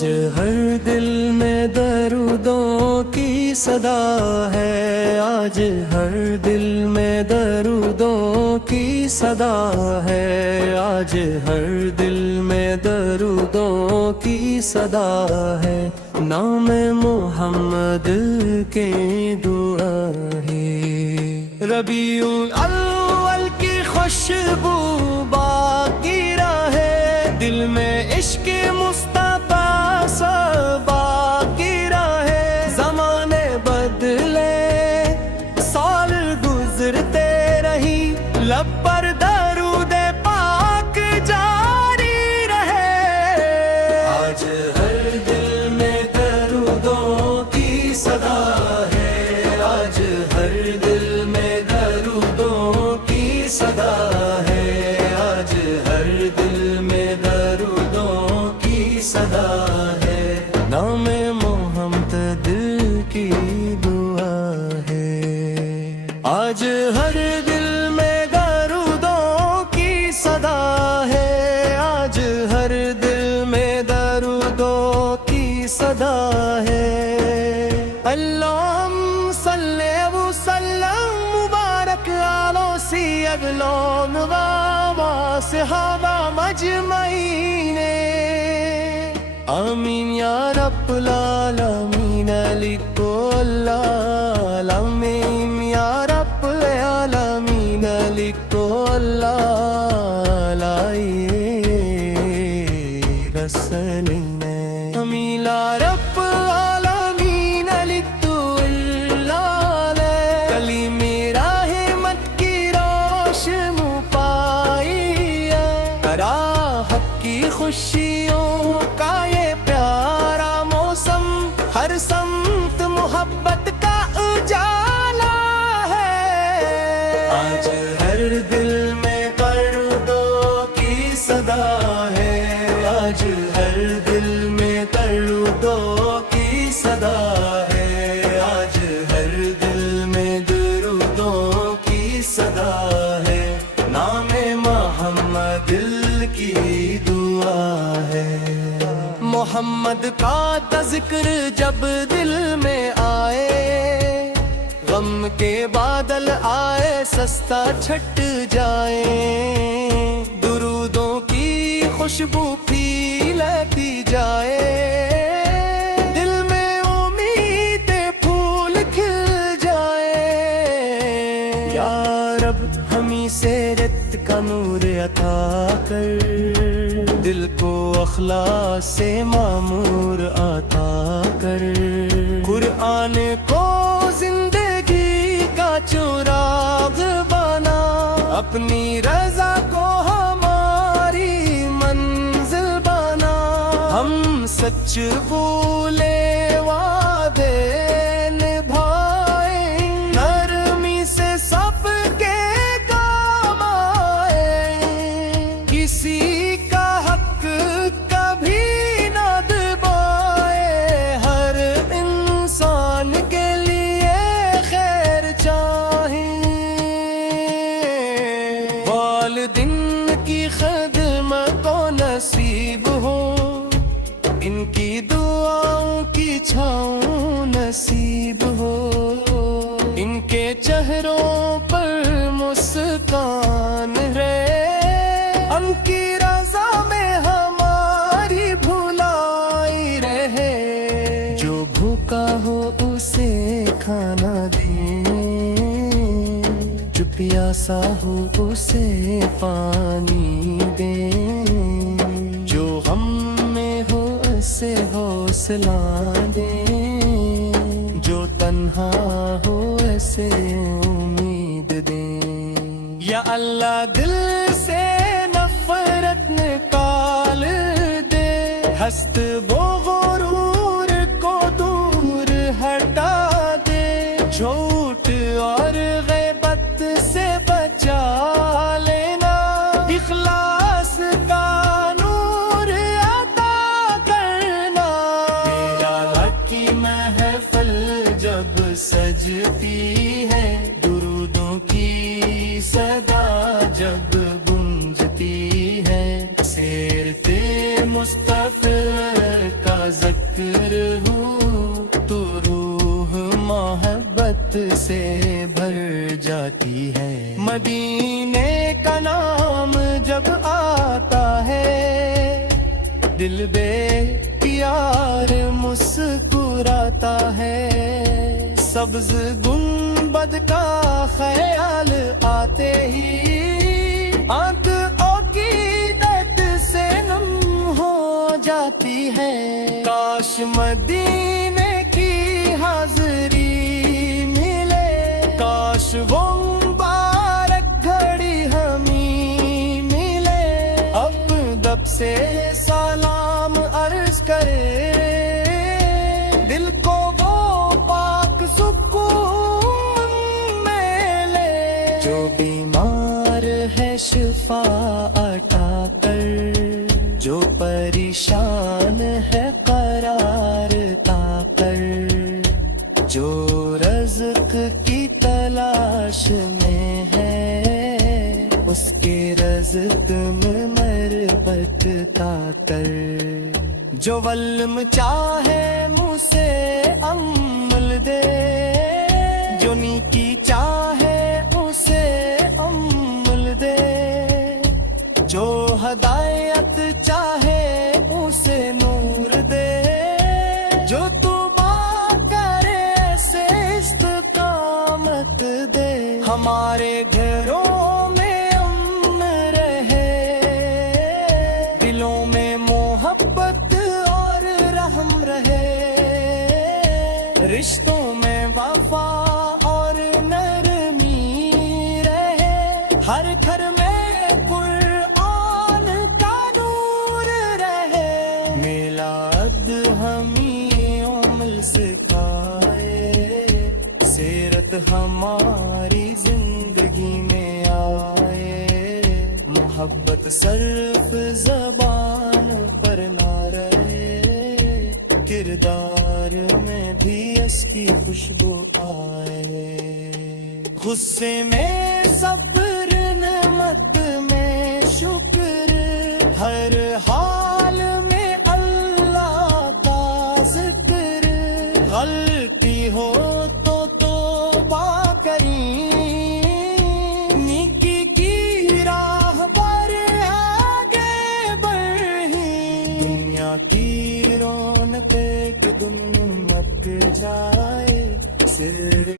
آج ہر دل میں درودوں کی صدا ہے، آج ہر دل میں درودوں کی صدا ہے، آج ہر دل میں درودوں کی صدا ہے، نام محمد کے دعا ہے۔ ربیع الاول کی خوشبو باقی رہے، دل میں عشق مصطفیٰ سب باقی رہے، زمانے بدلے سال گزرتے رہی، لب پر درود پاک جاری رہے، آج ہر دل میں درودوں کی صدا ہے، آج ہر دل میں درودوں کی صدا ہے، آج ہر دل میں درودوں کی صدا ہے، نام محمد دل کی دعا ہے، آج ہر دل میں درودوں کی صدا ہے، آج ہر دل میں درودوں کی صدا ہے، اللہم صلی وسلم مبارک علی سیدنا و صحابہ مجمعین، آمین یا رب العالمین، لکھو اللہ آمین یا رب العالمین، لکھو اللہ لائے رسلین، آمین یا رب العالمین، لکھو اللہ لائے کلیم رحمت کی روشن پائی، راحت کی خوشیوں کا یہ پیارا موسم، ہر سمت محبت کا اجالا ہے، آج ہر دل میں درودوں کی صدا ہے، آج ہر دل میں درودوں کی صدا ہے، آج ہر دل میں درودوں کی صدا ہے، نام محمد دل کی دعا ہے، محمد کا ذکر جب دل میں آئے، غم کے بادل آئے سستا چھٹ جائے، درودوں کی خوشبو پھیلتی جائے، دل میں امید پھول کھل جائے، یا رب ہمیں سے رت کا نور عطا کر، دل کو اخلاص سے معمور عطا کر، قرآن کو زندگی کا چراغ بنا، اپنی رضا کو ہماری منزل بنا، ہم سچ بولے وعدے نبھائیں، نرمی سے سب کے کام آئیں، کسی کا حق کبھی نہ دبائے، ہر انسان کے لیے خیر چاہیں، والدین کی خدمت کو نصیب ہو، ان کی دعاؤں کی چھاؤں نصیب ہو، ان کے چہروں پر مسکان رہے، ان کی رضا میں ہماری بھلائی رہے، جو بھوکا ہو اسے کھانا دیں، جو پیاسا ہو اسے پانی دیں، جو غم میں ہو اسے حوصلہ دیں، جو تنہا ہو اسے امید دیں، یا اللہ دل سے نفرت نکال دے، ہست و غرور کو دور ہٹا دے، جھوٹ اور غیبت سے بچا لینا، اخلاص کا نور عطا کرنا، میرا کی محفل جب سجتی ہے، درودوں کی صدا جب گونجتی ہے، سیرتے مصطفی کا ذکر ہو تو روح محبت سے بھر جاتی ہے. مدینے کا نام جب آتا ہے دل بے پیار مسکراتا ہے. سبز گنبد کا خیال آتے ہی آنکھوں کی درد سے نم ہو جاتی ہے. کاش مدینے کی حاضری ملے, کاش وہ مبارک گھڑی ہمیں ملے. اب دب سے سلام عرض کرے دل کو وہ پاک سکون میں لے. جو بیمار ہے شفا عطا کر, جو پریشان ہے قرار عطا کر, جو رزق کی تلاش میں ہے اس کے رزق میں مربت عطا کر. جو علم چاہے منہ سے عمل دے, جو نیکی چاہے اسے عمل دے, جو ہدایت چاہے اسے نور دے, جو توبہ کرے سے استقامت دے. ہمارے گھروں میں امن رہے, دلوں میں محبت اور رحم رہے, رشتوں میں وفا اور نرمی رہے, ہر گھر میں قرآن کا نور رہے. میلاد ہمیں عمل سکھائے, سیرت ہماری زندگی میں آئے, محبت صرف زبان پر نہ رہے, کردار میں بھی اس کی خوشبو آئے. غصے میں صبر, نعمت میں شکر, ہر حال میں اللہ کا ذکر. غلطی ہو تو توبہ کریں, نیکی کی راہ پر آگے بڑھیں. دنیا کی رونق ایک دن مک جائے, صرف